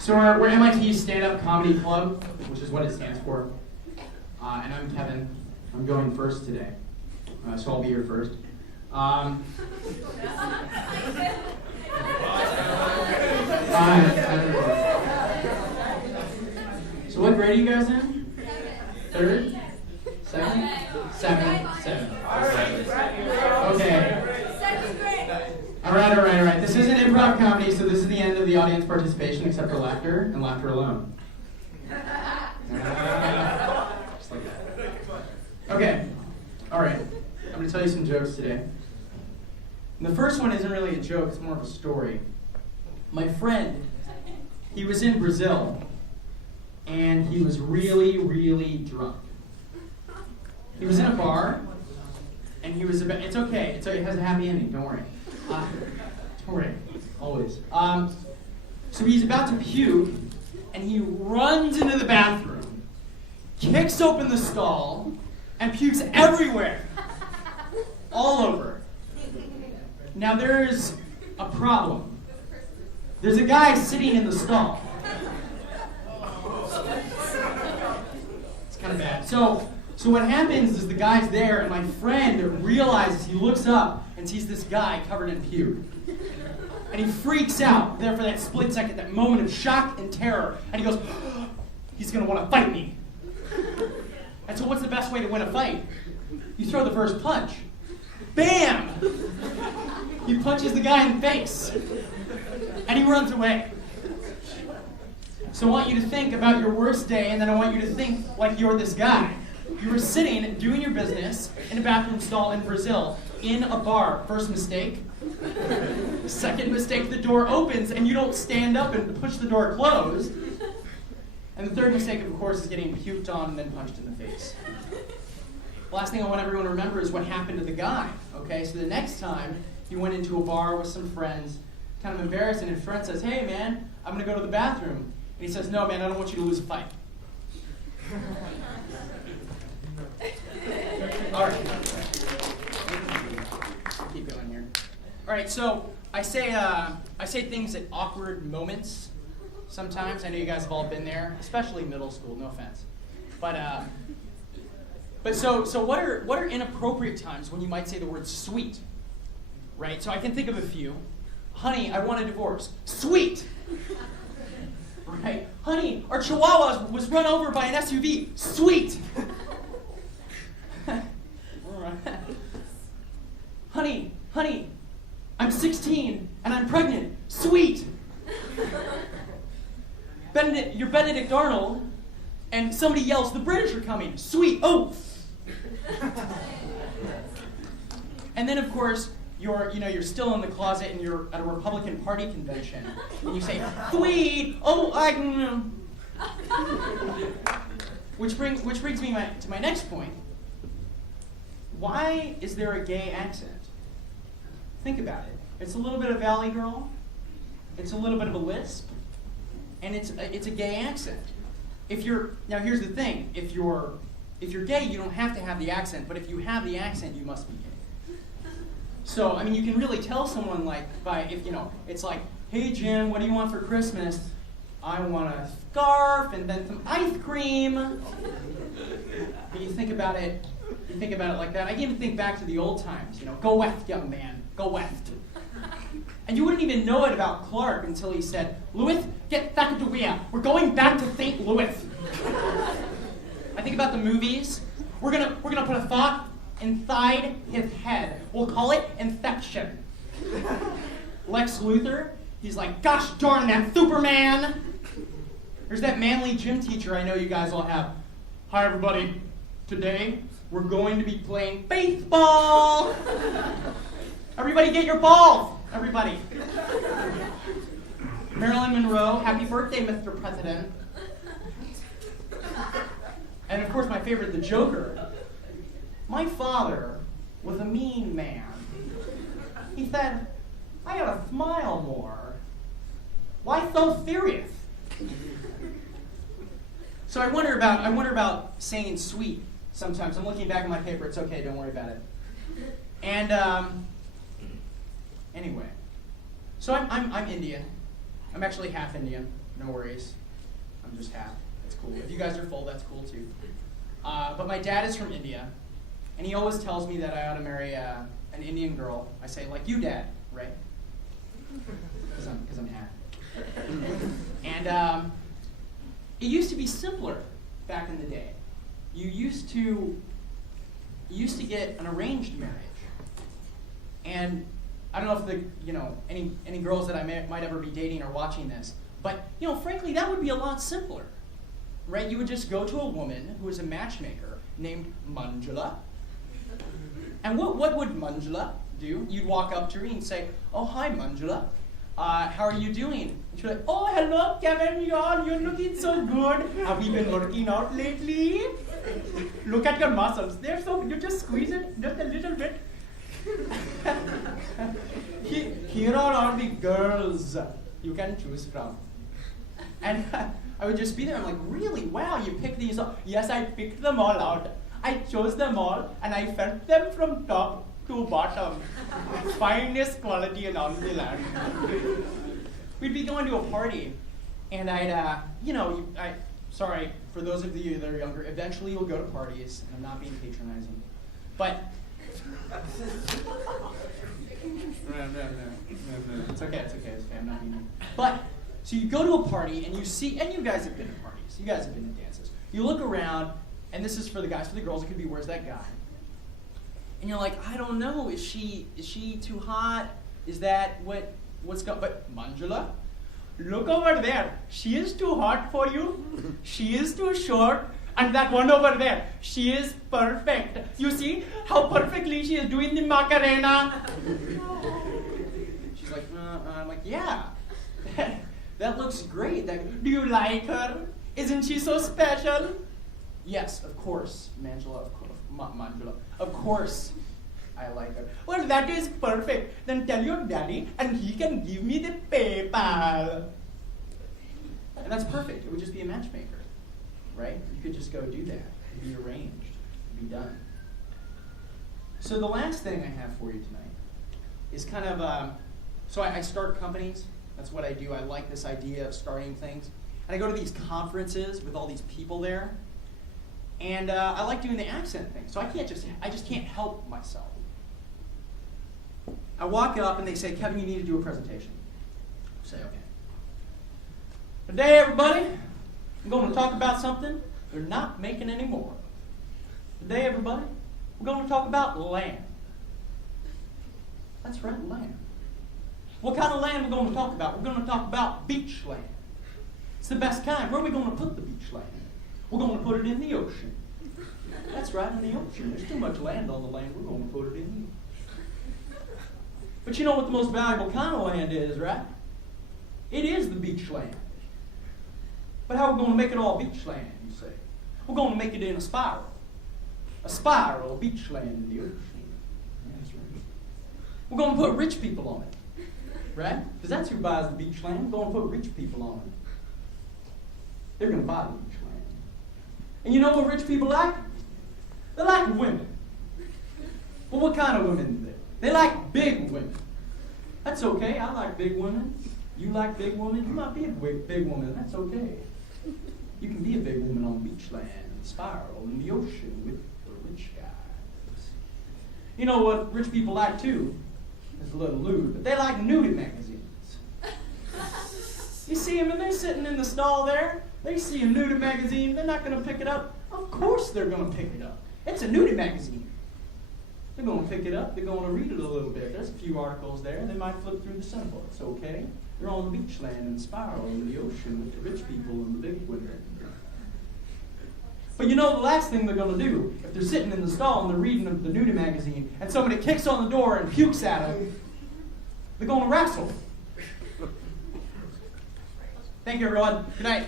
So we're MIT Standup Comedy Club, which is what it stands for. And I'm Kevin. I'm going first today, so I'll be here first. So what grade are you guys in? Third? Second? Seven. Okay. All right. This isn't improv comedy, so this is the end of the audience participation, except for laughter and laughter alone. Just like that. Okay. All right. I'm going to tell you some jokes today. And the first one isn't really a joke, it's more of a story. My friend, he was in Brazil, and he was really, really drunk. He was in a bar, and he was about, it's okay, it has a happy ending, don't worry. Don't worry, always. So he's about to puke, and he runs into the bathroom, kicks open the stall, and pukes everywhere. All over. Now there's a problem. There's a guy sitting in the stall. It's kind of bad. So what happens is the guy's there, and my friend realizes, he looks up and sees this guy covered in puke. And he freaks out there for that split second, that moment of shock and terror. And he goes, he's going to want to fight me. And so what's the best way to win a fight? You throw the first punch. Bam! He punches the guy in the face. And he runs away. So I want you to think about your worst day, and then I want you to think like you're this guy. You were sitting, doing your business, in a bathroom stall in Brazil, in a bar. First mistake. Second mistake, the door opens, and you don't stand up and push the door closed. And the third mistake, of course, is getting puked on and then punched in the face. Last thing I want everyone to remember is what happened to the guy. Okay, so the next time he went into a bar with some friends, kind of embarrassed, and his friend says, "Hey man, I'm going to go to the bathroom." And he says, "No man, I don't want you to lose a fight." All right. Keep going here. All right, so I say things at awkward moments sometimes. I know you guys have all been there, especially middle school, no offense. But so what are inappropriate times when you might say the word sweet? Right? So I can think of a few. Honey, I want a divorce. Sweet! Right? Honey, our chihuahua was run over by an SUV. Sweet! Honey, I'm 16 and I'm pregnant. Sweet! You're Benedict Arnold and somebody yells, "The British are coming." Sweet! Oh! And then of course, you're still in the closet and you're at a Republican Party convention and you say, "Sweet! Oh, Which brings me to my next point. Why is there a gay accent? Think about it. It's a little bit of Valley Girl, it's a little bit of a lisp, and it's a gay accent. Now here's the thing, if you're gay, you don't have to have the accent, but if you have the accent, you must be gay. So, I mean, you can really tell someone it's like, "Hey Jim, what do you want for Christmas?" "I want a scarf and then some ice cream." And you think about it like that. I can even think back to the old times, "Go west, young man, go west." And you wouldn't even know it about Clark until he said, "Louis, get back to Wea. We're going back to St. Louis." I think about the movies. We're gonna put a thought inside his head. We'll call it infection. Lex Luthor, he's like, "Gosh darn that Superman." There's that manly gym teacher I know you guys all have. "Hi everybody, today we're going to be playing baseball." Everybody get your balls, everybody. Marilyn Monroe, "Happy birthday, Mr. President." And of course my favorite, the Joker. "My father was a mean man. He said, I gotta smile more. Why so serious?" So I wonder about saying sweet sometimes. I'm looking back at my paper. It's okay. Don't worry about it. And anyway, so I'm Indian. I'm actually half Indian. No worries. I'm just half. It's cool. If you guys are full, that's cool too. But my dad is from India, and he always tells me that I ought to marry an Indian girl. I say, like you, Dad, right? Because I'm half. And it used to be simpler back in the day. You used to get an arranged marriage. And I don't know if any girls that I might ever be dating are watching this, but frankly, that would be a lot simpler, right? You would just go to a woman who is a matchmaker named Manjula, and what would Manjula do? You'd walk up to her and say, "Oh, hi, Manjula. How are you doing?" And she'd be like, "Oh, hello, Kevin, you're looking so good. Have you been working out lately? Look at your muscles. They're so, you just squeeze it just a little bit. Here are all the girls you can choose from." And I would just be there. I'm like, "Really? Wow, you picked these up?" "Yes, I picked them all out. I chose them all, and I felt them from top to bottom. Finest quality on the land." We'd be going to a party, and sorry, for those of you that are younger, eventually you'll go to parties, and I'm not being patronizing, but no. It's okay, I'm not being mean. But, so you go to a party, and you see, and you guys have been to parties, you guys have been to dances. You look around, and this is for the guys, for the girls, it could be, "Where's that guy?" And you're like, "I don't know, is she too hot? Is that what's going?" But Manjula, "Look over there, she is too hot for you, she is too short, and that one over there, she is perfect. You see how perfectly she is doing the Macarena?" She's like, I'm like, "Yeah, that looks great. Do you like her? Isn't she so special?" "Yes, of course, Manjula, Manjula. Of course, I like her." "Well, that is perfect. Then tell your daddy, and he can give me the PayPal." And that's perfect. It would just be a matchmaker, right? You could just go do that. It'd be arranged. It'd be done. So the last thing I have for you tonight is kind of, so I start companies. That's what I do. I like this idea of starting things. And I go to these conferences with all these people there. And I like doing the accent thing. So I just can't help myself. I walk up and they say, "Kevin, you need to do a presentation." I say, "Okay. Today, everybody, I'm going to talk about something they're not making anymore. Today, everybody, we're going to talk about land." That's right, land. What kind of land we're going to talk about? We're going to talk about beach land. It's the best kind. Where are we going to put the beach land? We're going to put it in the ocean. That's right, in the ocean. There's too much land on the land. We're going to put it in the ocean. But you know what the most valuable kind of land is, right? It is the beach land. But how are we going to make it all beach land, you say? We're going to make it in a spiral. A spiral of beach land in the ocean. That's right. We're going to put rich people on it. Right? Because that's who buys the beach land. We're going to put rich people on it. They're going to buy the beach land. And you know what rich people like? They like women. Well, what kind of women do they? They like big women. That's okay. I like big women. You like big women? You might be a big woman. That's okay. You can be a big woman on beach land, spiral, in the ocean with the rich guys. You know what rich people like too? It's a little lewd, but they like nudie magazines. You see them and they're sitting in the stall there. They see a nudie magazine. They're not going to pick it up. Of course they're going to pick it up. It's a nudie magazine. They're going to pick it up. They're going to read it a little bit. There's a few articles there. They might flip through the symbol. It's okay. They're on the beach land and spiral in the ocean with the rich people and the big women. But you know the last thing they're going to do, if they're sitting in the stall and they're reading the nudie magazine and somebody kicks on the door and pukes at them, they're going to wrestle. Thank you, everyone. Good night.